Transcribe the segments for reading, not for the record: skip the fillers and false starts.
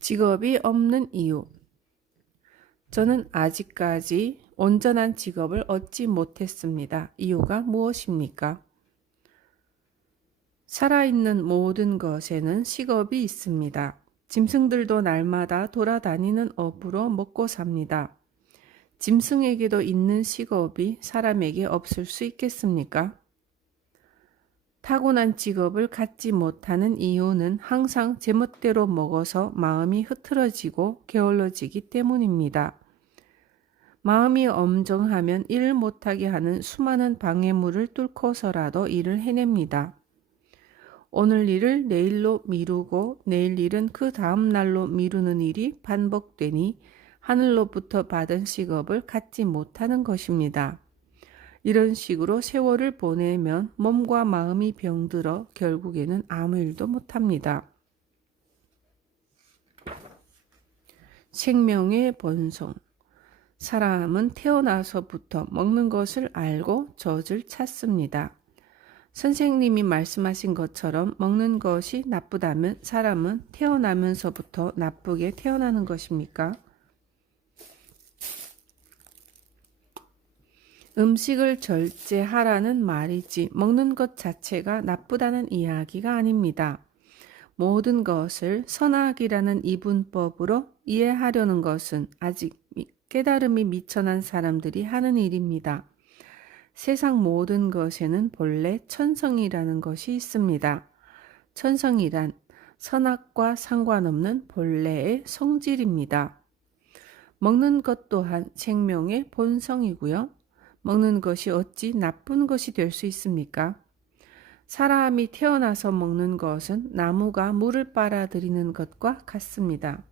직업이 없는 이유. 저는 아직까지 온전한 직업을 얻지 못했습니다. 이유가 무엇입니까? 살아있는 모든 것에는 식업이 있습니다. 짐승들도 날마다 돌아다니는 업으로 먹고 삽니다. 짐승에게도 있는 식업이 사람에게 없을 수 있겠습니까? 타고난 직업을 갖지 못하는 이유는 항상 제멋대로 먹어서 마음이 흐트러지고 게을러지기 때문입니다. 마음이 엄정하면 일을 못하게 하는 수많은 방해물을 뚫고서라도 일을 해냅니다. 오늘 일을 내일로 미루고 내일 일은 그 다음 날로 미루는 일이 반복되니 하늘로부터 받은 직업을 갖지 못하는 것입니다. 이런 식으로 세월을 보내면 몸과 마음이 병들어 결국에는 아무 일도 못합니다. 생명의 본성. 사람은 태어나서부터 먹는 것을 알고 젖을 찾습니다. 선생님이 말씀하신 것처럼 먹는 것이 나쁘다면 사람은 태어나면서부터 나쁘게 태어나는 것입니까? 음식을 절제하라는 말이지 먹는 것 자체가 나쁘다는 이야기가 아닙니다. 모든 것을 선악이라는 이분법으로 이해하려는 것은 아직 깨달음이 미천한 사람들이 하는 일입니다. 세상 모든 것에는 본래 천성이라는 것이 있습니다. 천성이란 선악과 상관없는 본래의 성질입니다. 먹는 것 또한 생명의 본성이고요. 먹는 것이 어찌 나쁜 것이 될 수 있습니까? 사람이 태어나서 먹는 것은 나무가 물을 빨아들이는 것과 같습니다.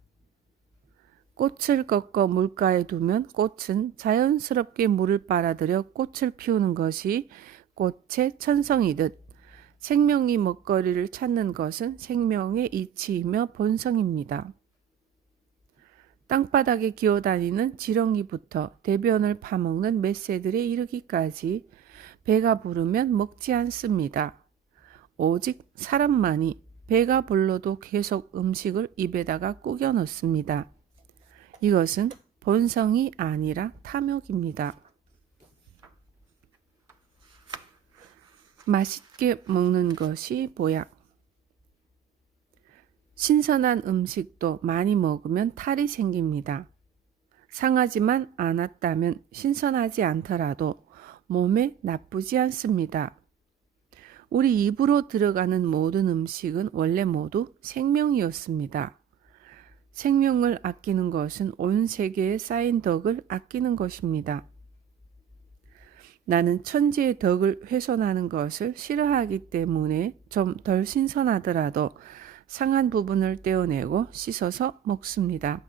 꽃을 꺾어 물가에 두면 꽃은 자연스럽게 물을 빨아들여 꽃을 피우는 것이 꽃의 천성이듯 생명이 먹거리를 찾는 것은 생명의 이치이며 본성입니다. 땅바닥에 기어다니는 지렁이부터 대변을 파먹는 맷새들에 이르기까지 배가 부르면 먹지 않습니다. 오직 사람만이 배가 불러도 계속 음식을 입에다가 꾸겨 넣습니다. 이것은 본성이 아니라 탐욕입니다. 맛있게 먹는 것이 보약. 신선한 음식도 많이 먹으면 탈이 생깁니다. 상하지만 않았다면 신선하지 않더라도 몸에 나쁘지 않습니다. 우리 입으로 들어가는 모든 음식은 원래 모두 생명이었습니다. 생명을 아끼는 것은 온 세계에 쌓인 덕을 아끼는 것입니다. 나는 천지의 덕을 훼손하는 것을 싫어하기 때문에 좀 덜 신선하더라도 상한 부분을 떼어내고 씻어서 먹습니다.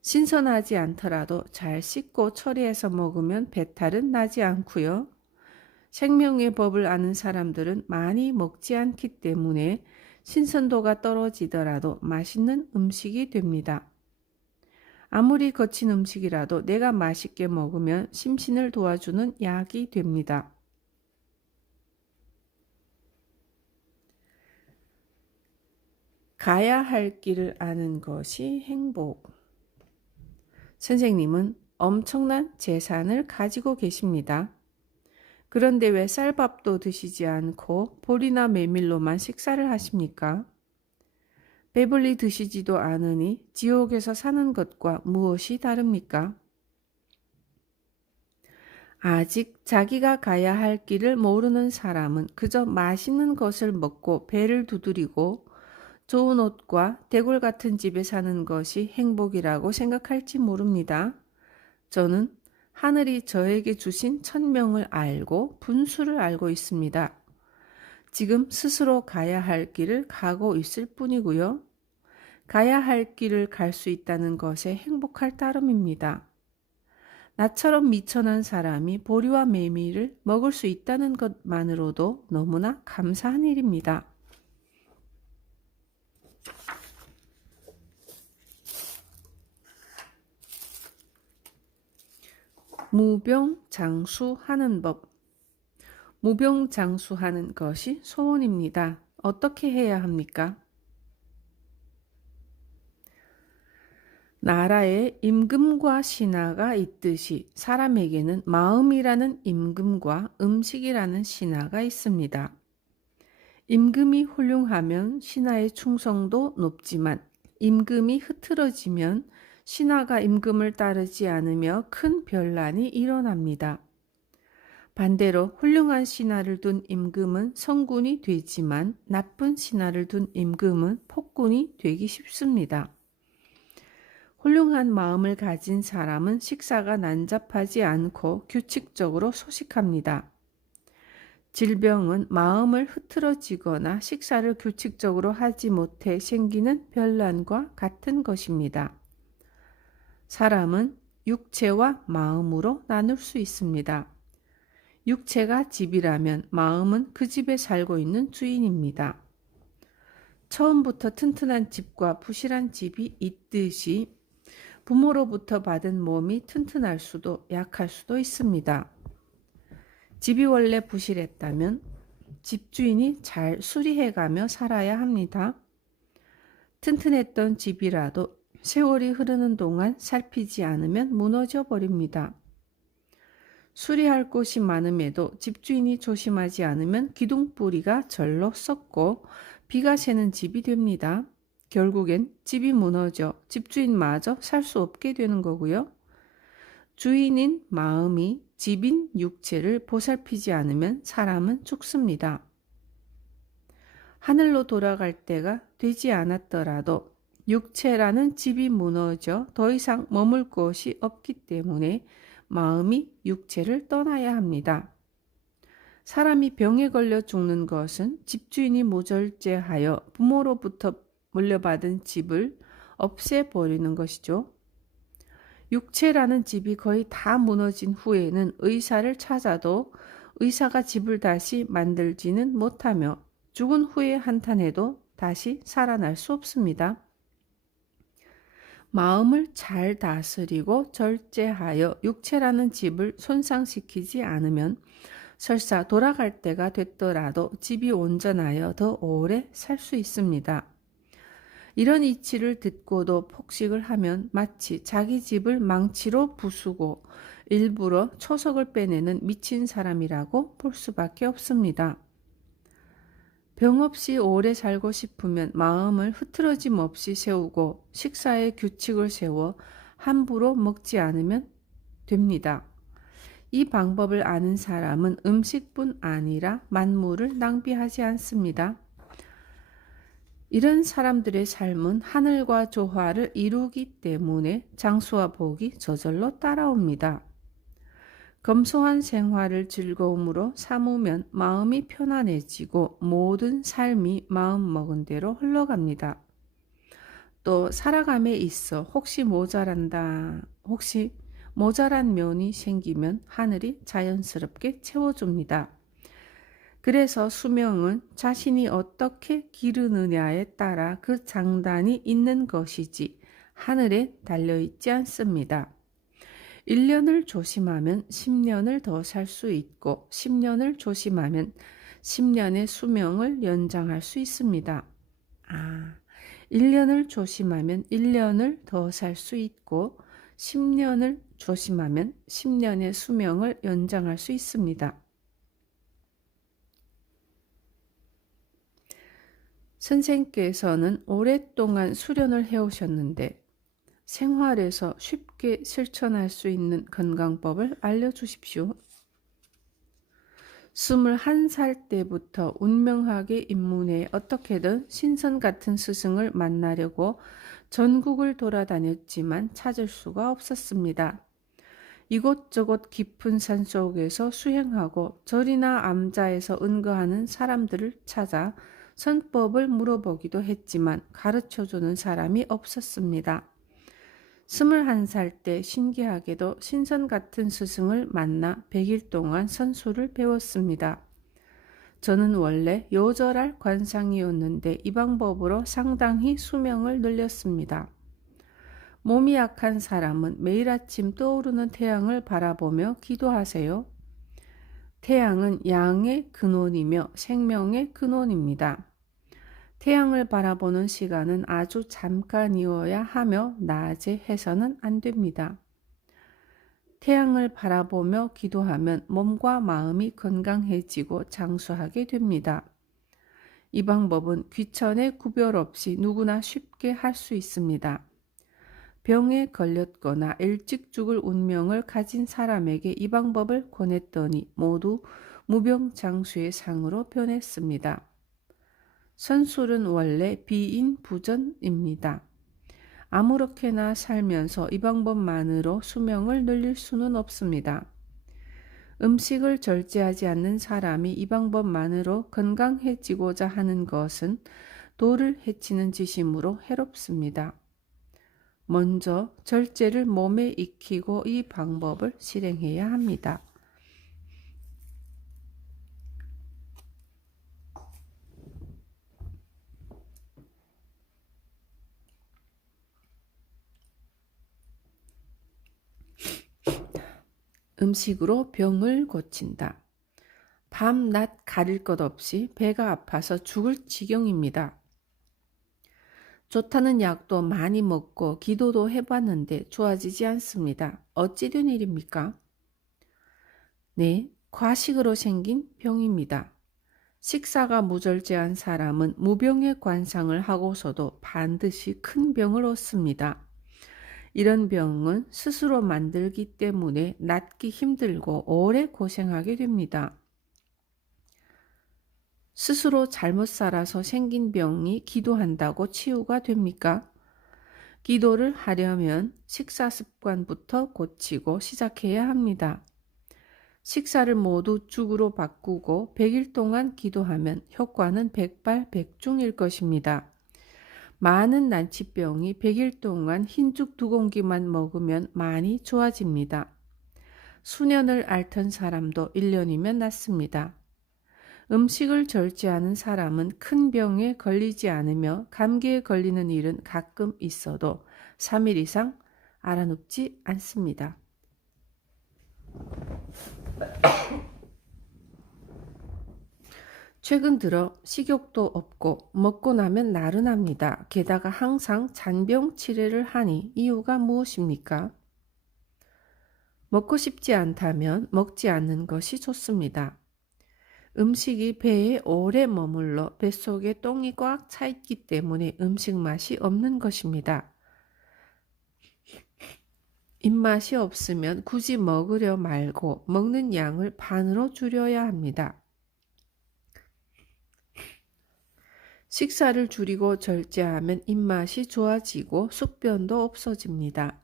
신선하지 않더라도 잘 씻고 처리해서 먹으면 배탈은 나지 않고요. 생명의 법을 아는 사람들은 많이 먹지 않기 때문에 신선도가 떨어지더라도 맛있는 음식이 됩니다. 아무리 거친 음식이라도 내가 맛있게 먹으면 심신을 도와주는 약이 됩니다. 가야 할 길을 아는 것이 행복. 선생님은 엄청난 재산을 가지고 계십니다. 그런데 왜 쌀밥도 드시지 않고 보리나 메밀로만 식사를 하십니까? 배불리 드시지도 않으니 지옥에서 사는 것과 무엇이 다릅니까? 아직 자기가 가야 할 길을 모르는 사람은 그저 맛있는 것을 먹고 배를 두드리고 좋은 옷과 대골 같은 집에 사는 것이 행복이라고 생각할지 모릅니다. 저는 하늘이 저에게 주신 천명을 알고 분수를 알고 있습니다. 지금 스스로 가야 할 길을 가고 있을 뿐이고요. 가야 할 길을 갈 수 있다는 것에 행복할 따름입니다. 나처럼 미천한 사람이 보리와 메밀을 먹을 수 있다는 것만으로도 너무나 감사한 일입니다. 무병장수하는 법. 무병장수하는 것이 소원입니다. 어떻게 해야 합니까? 나라에 임금과 신하가 있듯이 사람에게는 마음이라는 임금과 음식이라는 신하가 있습니다. 임금이 훌륭하면 신하의 충성도 높지만 임금이 흐트러지면 신하가 임금을 따르지 않으며 큰 변란이 일어납니다. 반대로 훌륭한 신하를 둔 임금은 성군이 되지만 나쁜 신하를 둔 임금은 폭군이 되기 쉽습니다. 훌륭한 마음을 가진 사람은 식사가 난잡하지 않고 규칙적으로 소식합니다. 질병은 마음을 흐트러지거나 식사를 규칙적으로 하지 못해 생기는 변란과 같은 것입니다. 사람은 육체와 마음으로 나눌 수 있습니다. 육체가 집이라면 마음은 그 집에 살고 있는 주인입니다. 처음부터 튼튼한 집과 부실한 집이 있듯이 부모로부터 받은 몸이 튼튼할 수도 약할 수도 있습니다. 집이 원래 부실했다면 집주인이 잘 수리해가며 살아야 합니다. 튼튼했던 집이라도 세월이 흐르는 동안 살피지 않으면 무너져 버립니다. 수리할 곳이 많음에도 집주인이 조심하지 않으면 기둥뿌리가 절로 썩고 비가 새는 집이 됩니다. 결국엔 집이 무너져 집주인마저 살 수 없게 되는 거고요. 주인인 마음이 집인 육체를 보살피지 않으면 사람은 죽습니다. 하늘로 돌아갈 때가 되지 않았더라도 육체라는 집이 무너져 더 이상 머물 곳이 없기 때문에 마음이 육체를 떠나야 합니다. 사람이 병에 걸려 죽는 것은 집주인이 모절제하여 부모로부터 물려받은 집을 없애버리는 것이죠. 육체라는 집이 거의 다 무너진 후에는 의사를 찾아도 의사가 집을 다시 만들지는 못하며 죽은 후에 한탄해도 다시 살아날 수 없습니다. 마음을 잘 다스리고 절제하여 육체라는 집을 손상시키지 않으면 설사 돌아갈 때가 됐더라도 집이 온전하여 더 오래 살 수 있습니다. 이런 이치를 듣고도 폭식을 하면 마치 자기 집을 망치로 부수고 일부러 초석을 빼내는 미친 사람이라고 볼 수밖에 없습니다. 병 없이 오래 살고 싶으면 마음을 흐트러짐 없이 세우고 식사의 규칙을 세워 함부로 먹지 않으면 됩니다. 이 방법을 아는 사람은 음식뿐 아니라 만물을 낭비하지 않습니다. 이런 사람들의 삶은 하늘과 조화를 이루기 때문에 장수와 복이 저절로 따라옵니다. 검소한 생활을 즐거움으로 삼으면 마음이 편안해지고 모든 삶이 마음먹은 대로 흘러갑니다. 또 살아감에 있어 혹시 모자란 면이 생기면 하늘이 자연스럽게 채워줍니다. 그래서 수명은 자신이 어떻게 기르느냐에 따라 그 장단이 있는 것이지 하늘에 달려있지 않습니다. 1년을 조심하면 10년을 더 살 수 있고 10년을 조심하면 10년의 수명을 연장할 수 있습니다. 1년을 조심하면 1년을 더 살 수 있고 10년을 조심하면 10년의 수명을 연장할 수 있습니다. 선생께서는 오랫동안 수련을 해오셨는데 생활에서 쉽게 실천할 수 있는 건강법을 알려주십시오. 21살 때부터 운명하게 입문해 어떻게든 신선 같은 스승을 만나려고 전국을 돌아다녔지만 찾을 수가 없었습니다. 이곳저곳 깊은 산속에서 수행하고 절이나 암자에서 은거하는 사람들을 찾아 선법을 물어보기도 했지만 가르쳐주는 사람이 없었습니다. 21살 때 신기하게도 신선 같은 스승을 만나 100일 동안 선수를 배웠습니다. 저는 원래 요절할 관상이었는데 이 방법으로 상당히 수명을 늘렸습니다. 몸이 약한 사람은 매일 아침 떠오르는 태양을 바라보며 기도하세요. 태양은 양의 근원이며 생명의 근원입니다. 태양을 바라보는 시간은 아주 잠깐이어야 하며 낮에 해서는 안 됩니다. 태양을 바라보며 기도하면 몸과 마음이 건강해지고 장수하게 됩니다. 이 방법은 귀천에 구별 없이 누구나 쉽게 할 수 있습니다. 병에 걸렸거나 일찍 죽을 운명을 가진 사람에게 이 방법을 권했더니 모두 무병장수의 상으로 변했습니다. 선술은 원래 비인부전입니다. 아무렇게나 살면서 이 방법만으로 수명을 늘릴 수는 없습니다. 음식을 절제하지 않는 사람이 이 방법만으로 건강해지고자 하는 것은 도를 해치는 짓이므로 해롭습니다. 먼저 절제를 몸에 익히고 이 방법을 실행해야 합니다. 음식으로 병을 고친다. 밤낮 가릴 것 없이 배가 아파서 죽을 지경입니다. 좋다는 약도 많이 먹고 기도도 해봤는데 좋아지지 않습니다. 어찌 된 일입니까? 네, 과식으로 생긴 병입니다. 식사가 무절제한 사람은 무병의 관상을 하고서도 반드시 큰 병을 얻습니다. 이런 병은 스스로 만들기 때문에 낫기 힘들고 오래 고생하게 됩니다. 스스로 잘못 살아서 생긴 병이 기도한다고 치유가 됩니까? 기도를 하려면 식사 습관부터 고치고 시작해야 합니다. 식사를 모두 죽으로 바꾸고 100일 동안 기도하면 효과는 백발백중일 것입니다. 많은 난치병이 100일 동안 흰죽 2공기만 먹으면 많이 좋아집니다. 수년을 앓던 사람도 1년이면 낫습니다. 음식을 절제하는 사람은 큰 병에 걸리지 않으며 감기에 걸리는 일은 가끔 있어도 3일 이상 앓아눕지 않습니다. 최근 들어 식욕도 없고 먹고 나면 나른합니다. 게다가 항상 잔병 치레를 하니 이유가 무엇입니까? 먹고 싶지 않다면 먹지 않는 것이 좋습니다. 음식이 배에 오래 머물러 뱃속에 똥이 꽉 차 있기 때문에 음식 맛이 없는 것입니다. 입맛이 없으면 굳이 먹으려 말고 먹는 양을 반으로 줄여야 합니다. 식사를 줄이고 절제하면 입맛이 좋아지고 숙변도 없어집니다.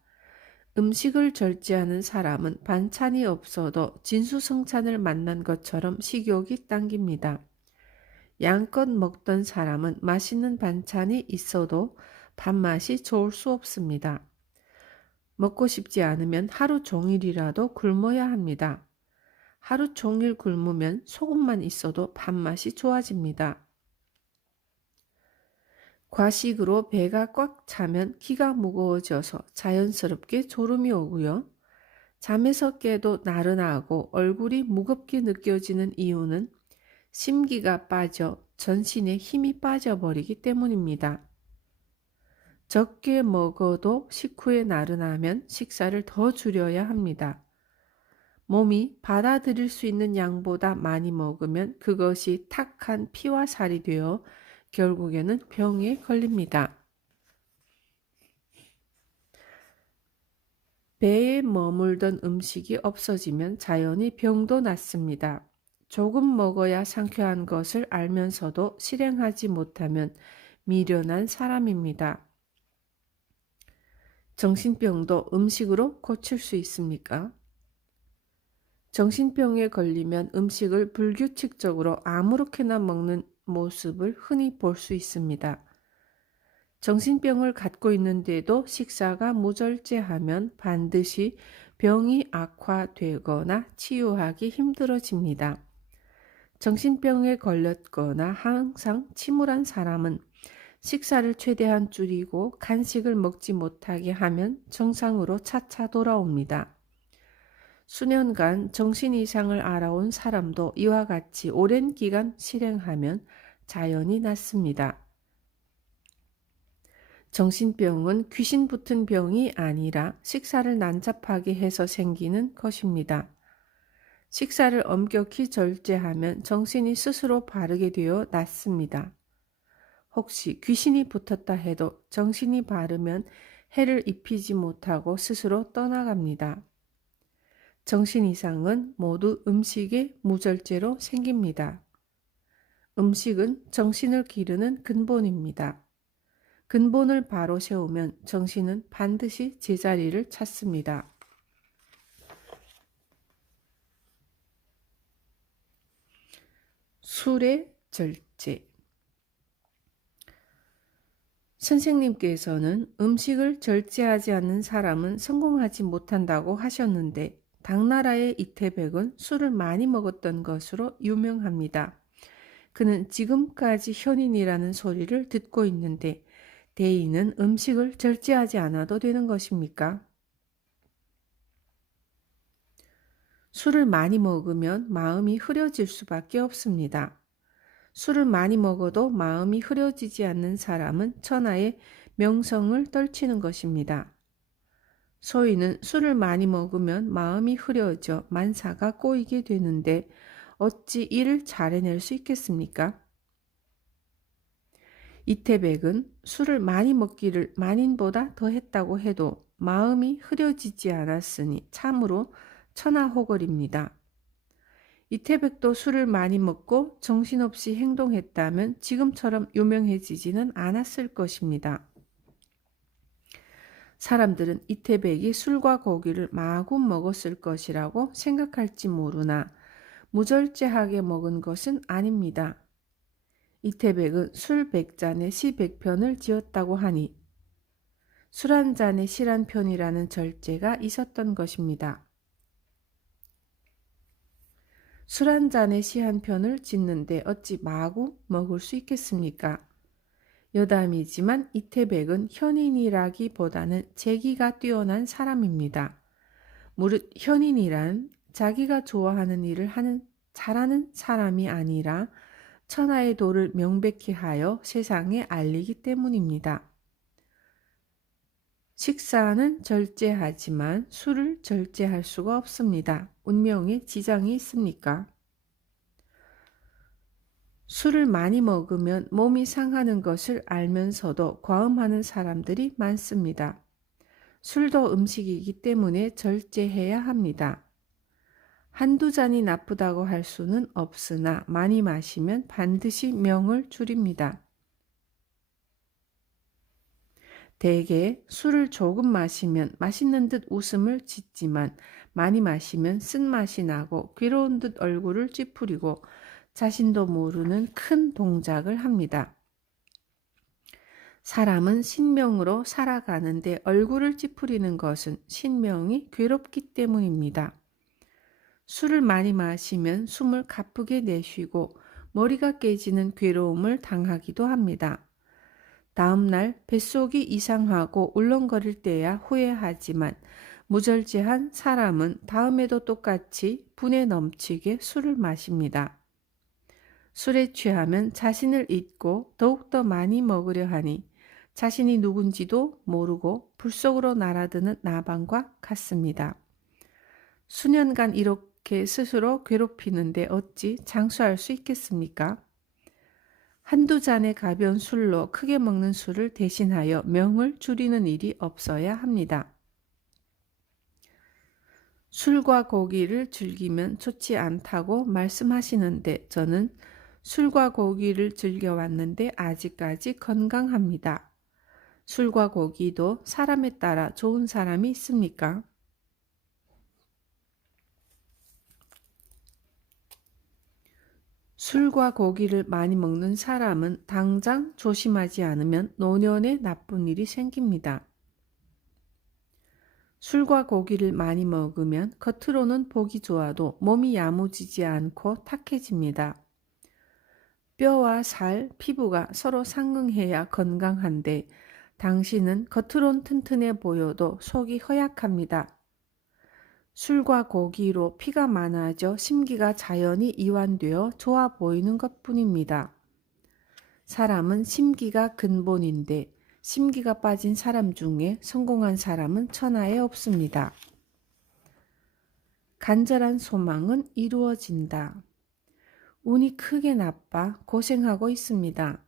음식을 절제하는 사람은 반찬이 없어도 진수성찬을 만난 것처럼 식욕이 당깁니다. 양껏 먹던 사람은 맛있는 반찬이 있어도 밥맛이 좋을 수 없습니다. 먹고 싶지 않으면 하루 종일이라도 굶어야 합니다. 하루 종일 굶으면 소금만 있어도 밥맛이 좋아집니다. 과식으로 배가 꽉 차면 기가 무거워져서 자연스럽게 졸음이 오고요. 잠에서 깨도 나른하고 얼굴이 무겁게 느껴지는 이유는 심기가 빠져 전신에 힘이 빠져버리기 때문입니다. 적게 먹어도 식후에 나른하면 식사를 더 줄여야 합니다. 몸이 받아들일 수 있는 양보다 많이 먹으면 그것이 탁한 피와 살이 되어 결국에는 병에 걸립니다. 배에 머물던 음식이 없어지면 자연히 병도 낫습니다. 조금 먹어야 상쾌한 것을 알면서도 실행하지 못하면 미련한 사람입니다. 정신병도 음식으로 고칠 수 있습니까? 정신병에 걸리면 음식을 불규칙적으로 아무렇게나 먹는 모습을 흔히 볼 수 있습니다. 정신병을 갖고 있는데도 식사가 무절제하면 반드시 병이 악화되거나 치유하기 힘들어집니다. 정신병에 걸렸거나 항상 침울한 사람은 식사를 최대한 줄이고 간식을 먹지 못하게 하면 정상으로 차차 돌아옵니다. 수년간 정신 이상을 알아온 사람도 이와 같이 오랜 기간 실행하면 자연히 낫습니다. 정신병은 귀신 붙은 병이 아니라 식사를 난잡하게 해서 생기는 것입니다. 식사를 엄격히 절제하면 정신이 스스로 바르게 되어 낫습니다. 혹시 귀신이 붙었다 해도 정신이 바르면 해를 입히지 못하고 스스로 떠나갑니다. 정신 이상은 모두 음식의 무절제로 생깁니다. 음식은 정신을 기르는 근본입니다. 근본을 바로 세우면 정신은 반드시 제자리를 찾습니다. 술의 절제. 선생님께서는 음식을 절제하지 않는 사람은 성공하지 못한다고 하셨는데 당나라의 이태백은 술을 많이 먹었던 것으로 유명합니다. 그는 지금까지 현인이라는 소리를 듣고 있는데 대인은 음식을 절제하지 않아도 되는 것입니까? 술을 많이 먹으면 마음이 흐려질 수밖에 없습니다. 술을 많이 먹어도 마음이 흐려지지 않는 사람은 천하의 명성을 떨치는 것입니다. 소인은 술을 많이 먹으면 마음이 흐려져 만사가 꼬이게 되는데 어찌 이를 잘해낼 수 있겠습니까? 이태백은 술을 많이 먹기를 만인보다 더했다고 해도 마음이 흐려지지 않았으니 참으로 천하호걸입니다. 이태백도 술을 많이 먹고 정신없이 행동했다면 지금처럼 유명해지지는 않았을 것입니다. 사람들은 이태백이 술과 고기를 마구 먹었을 것이라고 생각할지 모르나 무절제하게 먹은 것은 아닙니다. 이태백은 술 100잔에 시 100편을 지었다고 하니 술 한 잔에 실 한 편이라는 절제가 있었던 것입니다. 술 한 잔에 시 한 편을 짓는데 어찌 마구 먹을 수 있겠습니까? 여담이지만 이태백은 현인이라기보다는 재기가 뛰어난 사람입니다. 무릇 현인이란 자기가 좋아하는 일을 잘하는 사람이 아니라 천하의 도를 명백히 하여 세상에 알리기 때문입니다. 식사는 절제하지만 술을 절제할 수가 없습니다. 운명에 지장이 있습니까? 술을 많이 먹으면 몸이 상하는 것을 알면서도 과음하는 사람들이 많습니다. 술도 음식이기 때문에 절제해야 합니다. 한두 잔이 나쁘다고 할 수는 없으나 많이 마시면 반드시 명을 줄입니다. 대개 술을 조금 마시면 맛있는 듯 웃음을 짓지만 많이 마시면 쓴맛이 나고 괴로운 듯 얼굴을 찌푸리고 자신도 모르는 큰 동작을 합니다. 사람은 신명으로 살아가는데 얼굴을 찌푸리는 것은 신명이 괴롭기 때문입니다. 술을 많이 마시면 숨을 가쁘게 내쉬고 머리가 깨지는 괴로움을 당하기도 합니다. 다음날 뱃속이 이상하고 울렁거릴 때야 후회하지만 무절제한 사람은 다음에도 똑같이 분에 넘치게 술을 마십니다. 술에 취하면 자신을 잊고 더욱더 많이 먹으려 하니 자신이 누군지도 모르고 불 속으로 날아드는 나방과 같습니다. 수년간 이렇게 스스로 괴롭히는데 어찌 장수할 수 있겠습니까? 한두 잔의 가벼운 술로 크게 먹는 술을 대신하여 명을 줄이는 일이 없어야 합니다. 술과 고기를 즐기면 좋지 않다고 말씀하시는데 저는 술과 고기를 즐겨왔는데 아직까지 건강합니다. 술과 고기도 사람에 따라 좋은 사람이 있습니까? 술과 고기를 많이 먹는 사람은 당장 조심하지 않으면 노년에 나쁜 일이 생깁니다. 술과 고기를 많이 먹으면 겉으로는 보기 좋아도 몸이 야무지지 않고 탁해집니다. 뼈와 살, 피부가 서로 상응해야 건강한데 당신은 겉으론 튼튼해 보여도 속이 허약합니다. 술과 고기로 피가 많아져 심기가 자연히 이완되어 좋아 보이는 것뿐입니다. 사람은 심기가 근본인데 심기가 빠진 사람 중에 성공한 사람은 천하에 없습니다. 간절한 소망은 이루어진다. 운이 크게 나빠 고생하고 있습니다.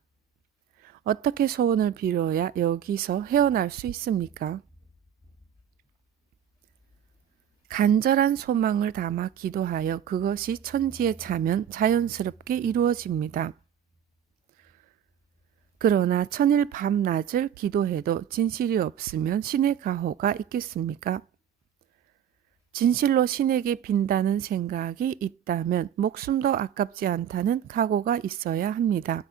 어떻게 소원을 빌어야 여기서 헤어날 수 있습니까? 간절한 소망을 담아 기도하여 그것이 천지에 차면 자연스럽게 이루어집니다. 그러나 천일 밤낮을 기도해도 진실이 없으면 신의 가호가 있겠습니까? 진실로 신에게 빈다는 생각이 있다면 목숨도 아깝지 않다는 각오가 있어야 합니다.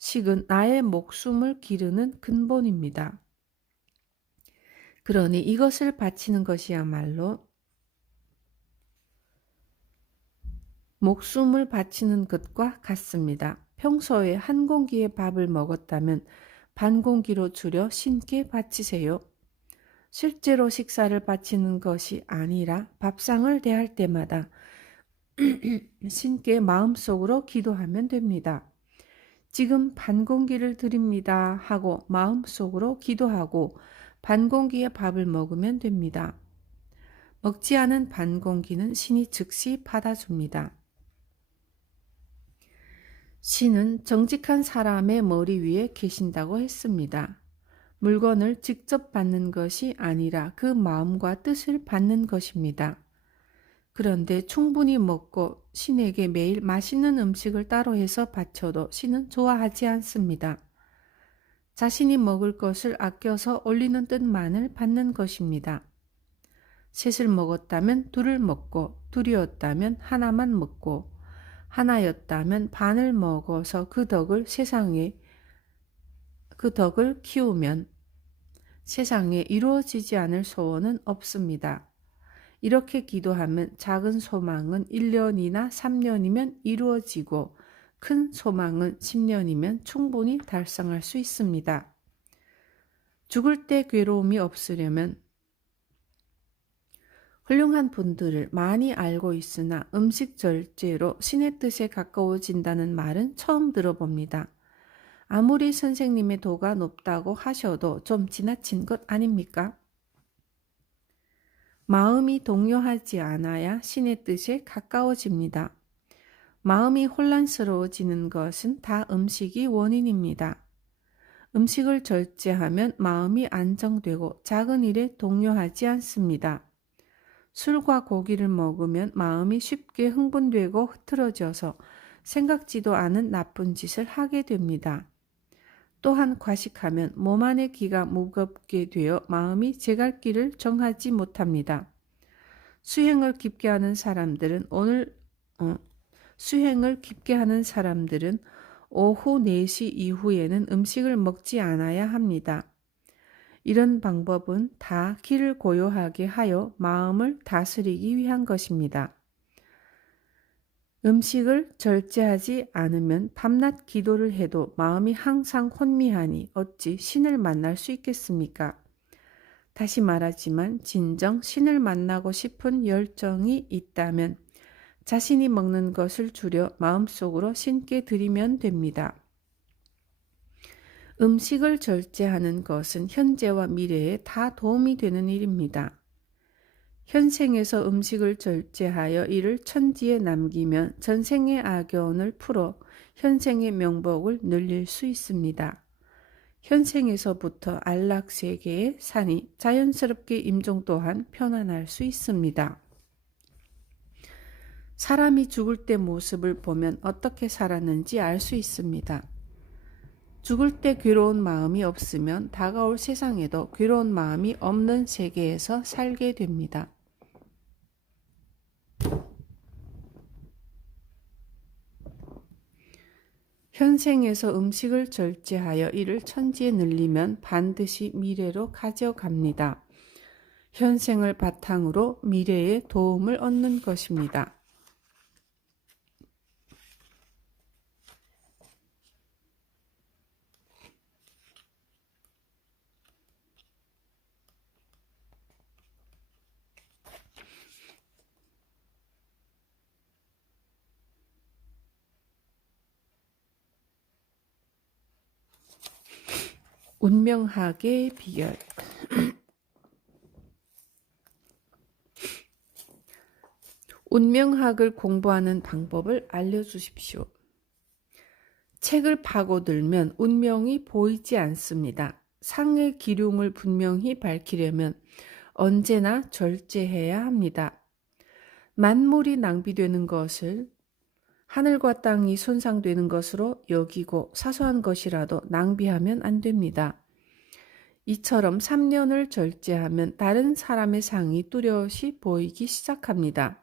식은 나의 목숨을 기르는 근본입니다. 그러니 이것을 바치는 것이야말로 목숨을 바치는 것과 같습니다. 평소에 한 공기의 밥을 먹었다면 반 공기로 줄여 신께 바치세요. 실제로 식사를 바치는 것이 아니라 밥상을 대할 때마다 신께 마음속으로 기도하면 됩니다. 지금 반 공기를 드립니다 하고 마음속으로 기도하고 반 공기의 밥을 먹으면 됩니다. 먹지 않은 반 공기는 신이 즉시 받아줍니다. 신은 정직한 사람의 머리 위에 계신다고 했습니다. 물건을 직접 받는 것이 아니라 그 마음과 뜻을 받는 것입니다. 그런데 충분히 먹고 신에게 매일 맛있는 음식을 따로 해서 바쳐도 신은 좋아하지 않습니다. 자신이 먹을 것을 아껴서 올리는 뜻만을 받는 것입니다. 셋을 먹었다면 둘을 먹고, 둘이었다면 하나만 먹고, 하나였다면 반을 먹어서 그 덕을 키우면 세상에 이루어지지 않을 소원은 없습니다. 이렇게 기도하면 작은 소망은 1년이나 3년이면 이루어지고 큰 소망은 10년이면 충분히 달성할 수 있습니다. 죽을 때 괴로움이 없으려면 훌륭한 분들을 많이 알고 있으나 음식 절제로 신의 뜻에 가까워진다는 말은 처음 들어봅니다. 아무리 선생님의 도가 높다고 하셔도 좀 지나친 것 아닙니까? 마음이 동요하지 않아야 신의 뜻에 가까워집니다. 마음이 혼란스러워지는 것은 다 음식이 원인입니다. 음식을 절제하면 마음이 안정되고 작은 일에 동요하지 않습니다. 술과 고기를 먹으면 마음이 쉽게 흥분되고 흐트러져서 생각지도 않은 나쁜 짓을 하게 됩니다. 또한 과식하면 몸 안의 기가 무겁게 되어 마음이 제갈 길을 정하지 못합니다. 수행을 깊게 하는 사람들은 오후 4시 이후에는 음식을 먹지 않아야 합니다. 이런 방법은 다 기를 고요하게 하여 마음을 다스리기 위한 것입니다. 음식을 절제하지 않으면 밤낮 기도를 해도 마음이 항상 혼미하니 어찌 신을 만날 수 있겠습니까? 다시 말하지만 진정 신을 만나고 싶은 열정이 있다면 자신이 먹는 것을 줄여 마음속으로 신께 드리면 됩니다. 음식을 절제하는 것은 현재와 미래에 다 도움이 되는 일입니다. 현생에서 음식을 절제하여 이를 천지에 남기면 전생의 악연을 풀어 현생의 명복을 늘릴 수 있습니다. 현생에서부터 안락세계의 산이 자연스럽게 임종 또한 편안할 수 있습니다. 사람이 죽을 때 모습을 보면 어떻게 살았는지 알 수 있습니다. 죽을 때 괴로운 마음이 없으면 다가올 세상에도 괴로운 마음이 없는 세계에서 살게 됩니다. 현생에서 음식을 절제하여 이를 천지에 늘리면 반드시 미래로 가져갑니다. 현생을 바탕으로 미래에 도움을 얻는 것입니다. 운명학의 비결. 운명학을 공부하는 방법을 알려주십시오. 책을 파고들면 운명이 보이지 않습니다. 상의 기륭을 분명히 밝히려면 언제나 절제해야 합니다. 만물이 낭비되는 것을 하늘과 땅이 손상되는 것으로 여기고 사소한 것이라도 낭비하면 안 됩니다. 이처럼 3년을 절제하면 다른 사람의 상이 뚜렷이 보이기 시작합니다.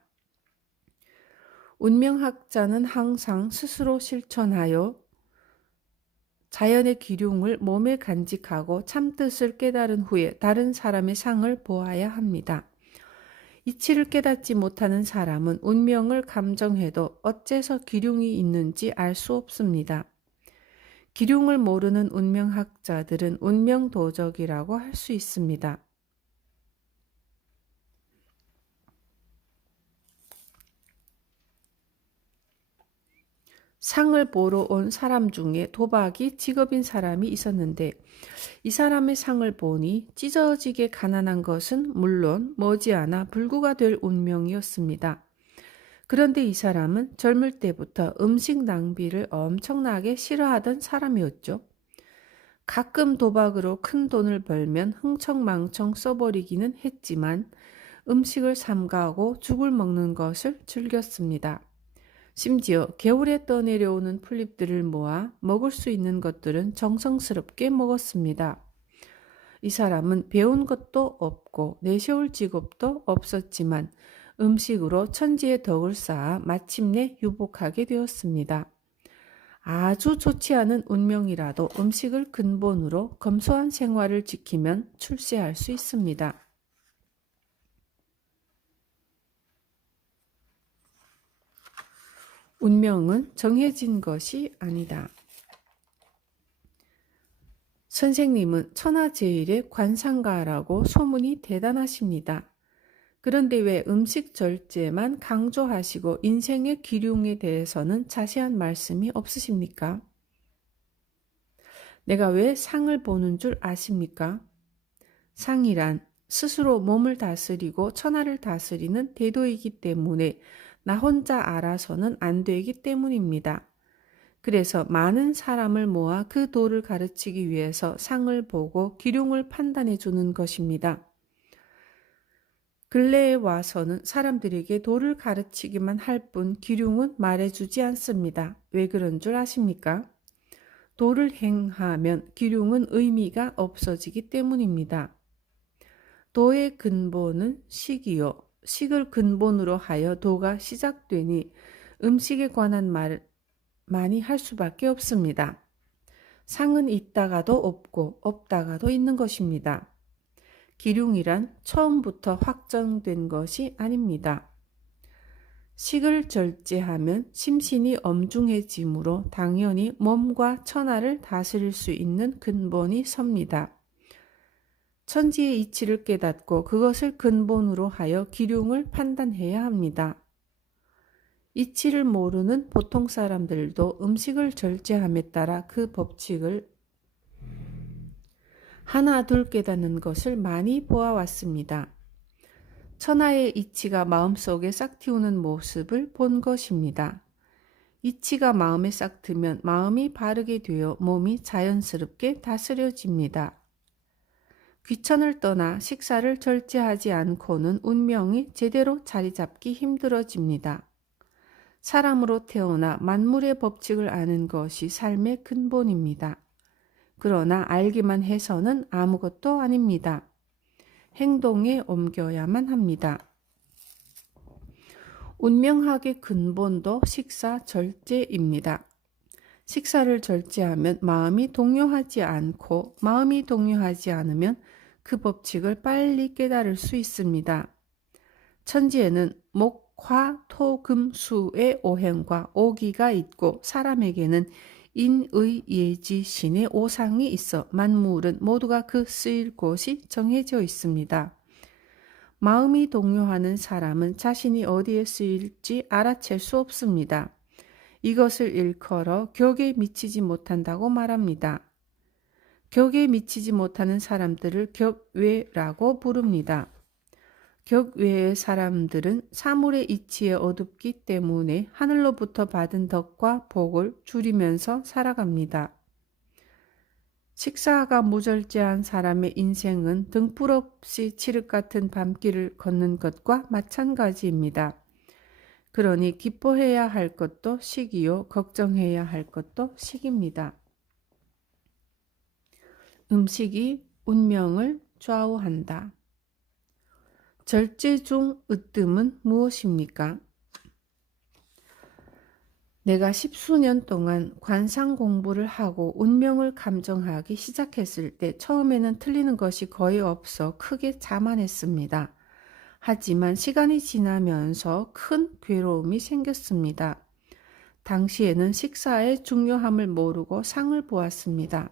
운명학자는 항상 스스로 실천하여 자연의 기륭을 몸에 간직하고 참뜻을 깨달은 후에 다른 사람의 상을 보아야 합니다. 이치를 깨닫지 못하는 사람은 운명을 감정해도 어째서 기륭이 있는지 알 수 없습니다. 기륭을 모르는 운명학자들은 운명도적이라고 할 수 있습니다. 상을 보러 온 사람 중에 도박이 직업인 사람이 있었는데 이 사람의 상을 보니 찢어지게 가난한 것은 물론 머지않아 불구가 될 운명이었습니다. 그런데 이 사람은 젊을 때부터 음식 낭비를 엄청나게 싫어하던 사람이었죠. 가끔 도박으로 큰 돈을 벌면 흥청망청 써버리기는 했지만 음식을 삼가하고 죽을 먹는 것을 즐겼습니다. 심지어 겨울에 떠내려오는 풀잎들을 모아 먹을 수 있는 것들은 정성스럽게 먹었습니다. 이 사람은 배운 것도 없고 내세울 직업도 없었지만 음식으로 천지의 덕을 쌓아 마침내 유복하게 되었습니다. 아주 좋지 않은 운명이라도 음식을 근본으로 검소한 생활을 지키면 출세할 수 있습니다. 운명은 정해진 것이 아니다. 선생님은 천하제일의 관상가라고 소문이 대단하십니다. 그런데 왜 음식 절제만 강조하시고 인생의 기륭에 대해서는 자세한 말씀이 없으십니까? 내가 왜 상을 보는 줄 아십니까? 상이란 스스로 몸을 다스리고 천하를 다스리는 대도이기 때문에 나 혼자 알아서는 안 되기 때문입니다. 그래서 많은 사람을 모아 그 도를 가르치기 위해서 상을 보고 기륭을 판단해 주는 것입니다. 근래에 와서는 사람들에게 도를 가르치기만 할 뿐 기륭은 말해주지 않습니다. 왜 그런 줄 아십니까? 도를 행하면 기륭은 의미가 없어지기 때문입니다. 도의 근본은 식이요. 식을 근본으로 하여 도가 시작되니 음식에 관한 말을 많이 할 수밖에 없습니다. 상은 있다가도 없고 없다가도 있는 것입니다. 기륭이란 처음부터 확정된 것이 아닙니다. 식을 절제하면 심신이 엄중해지므로 당연히 몸과 천하를 다스릴 수 있는 근본이 섭니다. 천지의 이치를 깨닫고 그것을 근본으로 하여 기륭을 판단해야 합니다. 이치를 모르는 보통 사람들도 음식을 절제함에 따라 그 법칙을 하나 둘 깨닫는 것을 많이 보아왔습니다. 천하의 이치가 마음속에 싹 틔우는 모습을 본 것입니다. 이치가 마음에 싹 트면 마음이 바르게 되어 몸이 자연스럽게 다스려집니다. 귀천을 떠나 식사를 절제하지 않고는 운명이 제대로 자리 잡기 힘들어집니다. 사람으로 태어나 만물의 법칙을 아는 것이 삶의 근본입니다. 그러나 알기만 해서는 아무것도 아닙니다. 행동에 옮겨야만 합니다. 운명학의 근본도 식사 절제입니다. 식사를 절제하면 마음이 동요하지 않고 마음이 동요하지 않으면 그 법칙을 빨리 깨달을 수 있습니다. 천지에는 목, 화, 토, 금, 수의 오행과 오기가 있고 사람에게는 인의, 예지, 신의 오상이 있어 만물은 모두가 그 쓰일 곳이 정해져 있습니다. 마음이 동요하는 사람은 자신이 어디에 쓰일지 알아챌 수 없습니다. 이것을 일컬어 격에 미치지 못한다고 말합니다. 격에 미치지 못하는 사람들을 격외라고 부릅니다. 격외의 사람들은 사물의 이치에 어둡기 때문에 하늘로부터 받은 덕과 복을 줄이면서 살아갑니다. 식사가 무절제한 사람의 인생은 등불 없이 칠흑 같은 밤길을 걷는 것과 마찬가지입니다. 그러니 기뻐해야 할 것도 시기요, 걱정해야 할 것도 시기입니다. 음식이 운명을 좌우한다. 절제 중 으뜸은 무엇입니까? 내가 10수년 동안 관상 공부를 하고 운명을 감정하기 시작했을 때 처음에는 틀리는 것이 거의 없어 크게 자만했습니다. 하지만 시간이 지나면서 큰 괴로움이 생겼습니다. 당시에는 식사의 중요함을 모르고 상을 보았습니다.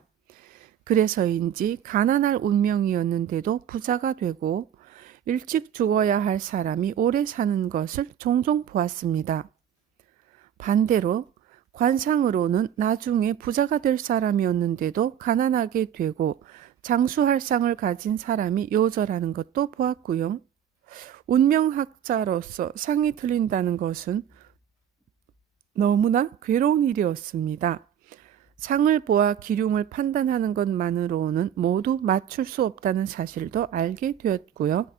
그래서인지 가난할 운명이었는데도 부자가 되고 일찍 죽어야 할 사람이 오래 사는 것을 종종 보았습니다. 반대로 관상으로는 나중에 부자가 될 사람이었는데도 가난하게 되고 장수할 상을 가진 사람이 요절하는 것도 보았고요. 운명학자로서 상이 틀린다는 것은 너무나 괴로운 일이었습니다. 상을 보아 기륭을 판단하는 것만으로는 모두 맞출 수 없다는 사실도 알게 되었고요.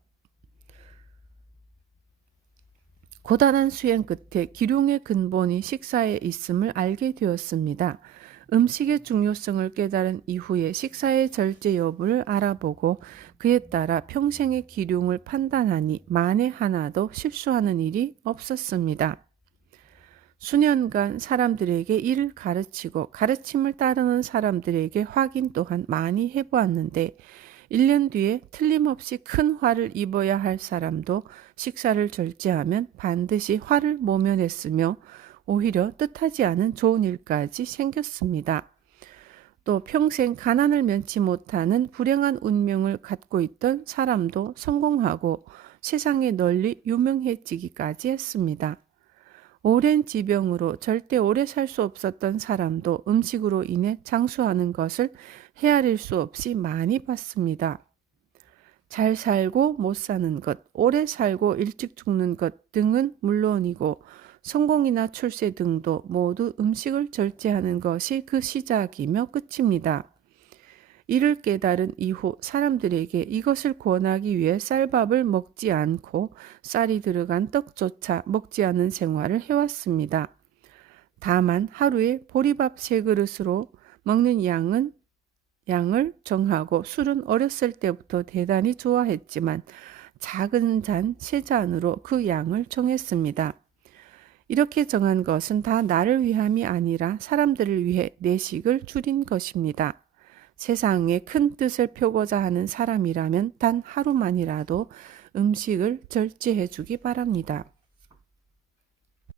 고단한 수행 끝에 기륭의 근본이 식사에 있음을 알게 되었습니다. 음식의 중요성을 깨달은 이후에 식사의 절제 여부를 알아보고 그에 따라 평생의 기륭을 판단하니 만에 하나도 실수하는 일이 없었습니다. 수년간 사람들에게 일을 가르치고 가르침을 따르는 사람들에게 확인 또한 많이 해보았는데 1년 뒤에 틀림없이 큰 화를 입어야 할 사람도 식사를 절제하면 반드시 화를 모면했으며 오히려 뜻하지 않은 좋은 일까지 생겼습니다. 또 평생 가난을 면치 못하는 불행한 운명을 갖고 있던 사람도 성공하고 세상에 널리 유명해지기까지 했습니다. 오랜 지병으로 절대 오래 살 수 없었던 사람도 음식으로 인해 장수하는 것을 헤아릴 수 없이 많이 봤습니다. 잘 살고 못 사는 것, 오래 살고 일찍 죽는 것 등은 물론이고 성공이나 출세 등도 모두 음식을 절제하는 것이 그 시작이며 끝입니다. 이를 깨달은 이후 사람들에게 이것을 권하기 위해 쌀밥을 먹지 않고 쌀이 들어간 떡조차 먹지 않는 생활을 해왔습니다. 다만 하루에 보리밥 3그릇으로 먹는 양을 정하고 술은 어렸을 때부터 대단히 좋아했지만 작은 잔 3잔으로 그 양을 정했습니다. 이렇게 정한 것은 다 나를 위함이 아니라 사람들을 위해 내식을 줄인 것입니다. 세상에 큰 뜻을 펴고자 하는 사람이라면 단 하루만이라도 음식을 절제해 주기 바랍니다.